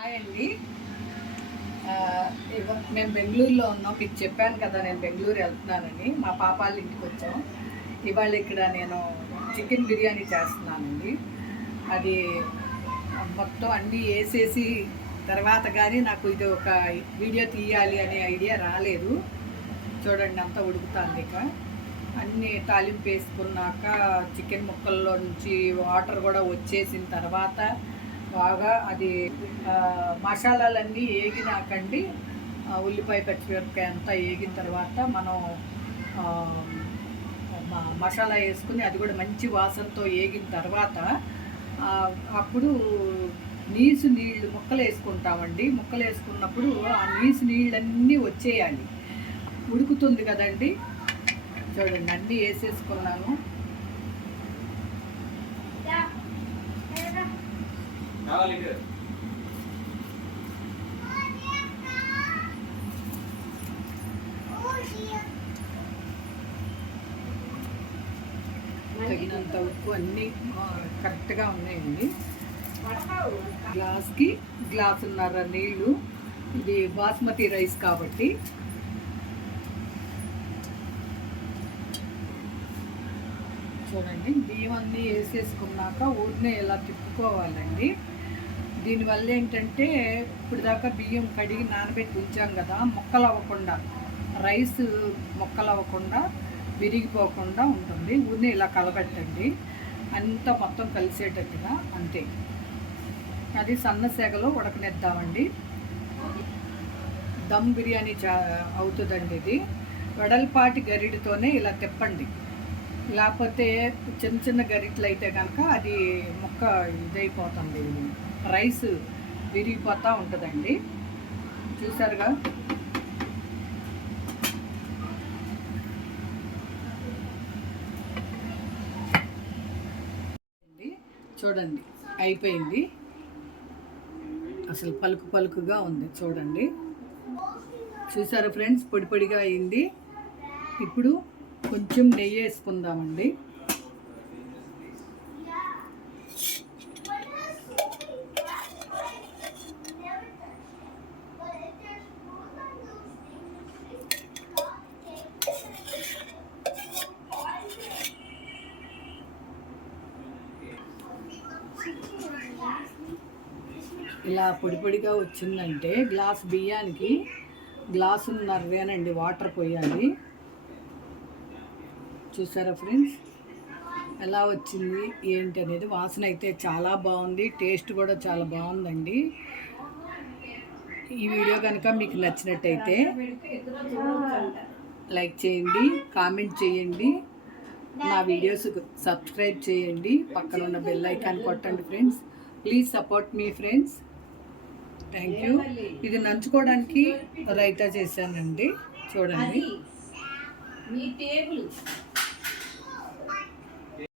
Hi అండి. మేము బెంగళూరులో ఉన్నాం. మీకు చెప్పాను కదా నేను బెంగళూరు వెళ్తున్నానని. మా పాపాల ఇంటికి వచ్చాం. ఇవాళ ఇక్కడ నేను చికెన్ బిర్యానీ చేస్తున్నానండి. అది మొత్తం అన్నీ వేసేసి తర్వాత కానీ నాకు ఇది ఒక వీడియో తీయాలి అనే ఐడియా రాలేదు. చూడండి అంతా ఉడుకుతుంది. ఇక అన్నీ తాలింపు వేసుకున్నాక చికెన్ ముక్కల్లో నుంచి వాటర్ కూడా వచ్చేసిన తర్వాత బాగా అది మసాలాలన్నీ ఏగినాకండి. ఉల్లిపాయ పచ్చిమిరపకాయ అంతా వేగిన తర్వాత మనం మసాలా వేసుకుని అది కూడా మంచి వాసనతో వేగిన తర్వాత అప్పుడు నీళ్ళు ముక్కలు వేసుకుంటామండి. ముక్కలు వేసుకున్నప్పుడు ఆ నీళ్ళన్నీ వచ్చేయాలి. ఉడుకుతుంది కదండి. చూడండి అన్నీ వేసేసుకున్నాను. తగినంత ఉప్పు అన్నీ కరెక్ట్గా ఉన్నాయండి. గ్లాస్కి గ్లాసున్నర నీళ్ళు. ఇది బాస్మతి రైస్ కాబట్టి చూడండి బియ్యం అన్నీ వేసేసుకున్నాక ఊరినే ఇలా తిప్పుకోవాలండి. దీనివల్ల ఏంటంటే ఇప్పుడు దాకా బియ్యం కడిగి నానబెట్టి ఉంచాం కదా, మొక్కలు అవ్వకుండా రైస్ మొక్కలు అవ్వకుండా విరిగిపోకుండా ఉంటుంది. ఊరినే ఇలా కలబెట్టండి అంతా మొత్తం కలిసేటట్టుగా, అంతే. అది సన్న సెగలో ఉడకనిద్దామండి. దమ్ బిర్యానీ అవుతుందండి. ఇది వెడల్పాటి గరిటితోనే ఇలా తిప్పండి. లేకపోతే చిన్న చిన్న గరిటలు అయితే కనుక అది ముక్క ఇదైపోతుంది, రైస్ విరిగిపోతూ ఉంటుందండి. చూసారుగా. చూడండి అయిపోయింది. అసలు పలుకు పలుకుగా ఉంది చూడండి. చూసారా ఫ్రెండ్స్, పొడి పొడిగా అయింది. ఇప్పుడు కొంచెం నెయ్యి వేసుకుందామండి. ఇలా పొడి పొడిగా వచ్చిందంటే గ్లాస్ బియ్యానికి గ్లాసున్నరేనండి వాటర్ పోయాలి. చూసారా ఫ్రెండ్స్ ఎలా వచ్చింది ఏంటి అనేది. వాసన అయితే చాలా బాగుంది, టేస్ట్ కూడా చాలా బాగుందండి. ఈ వీడియో కనుక మీకు నచ్చినట్టయితే లైక్ చేయండి, కామెంట్ చేయండి, నా వీడియోస్ సబ్స్క్రైబ్ చేయండి, పక్కన ఉన్న బెల్ ఐకాన్ కొట్టండి friends. Please support me friends. Thank you. ఇది నంచుకోవడానికి రైతా చేశానండి. చూడండి.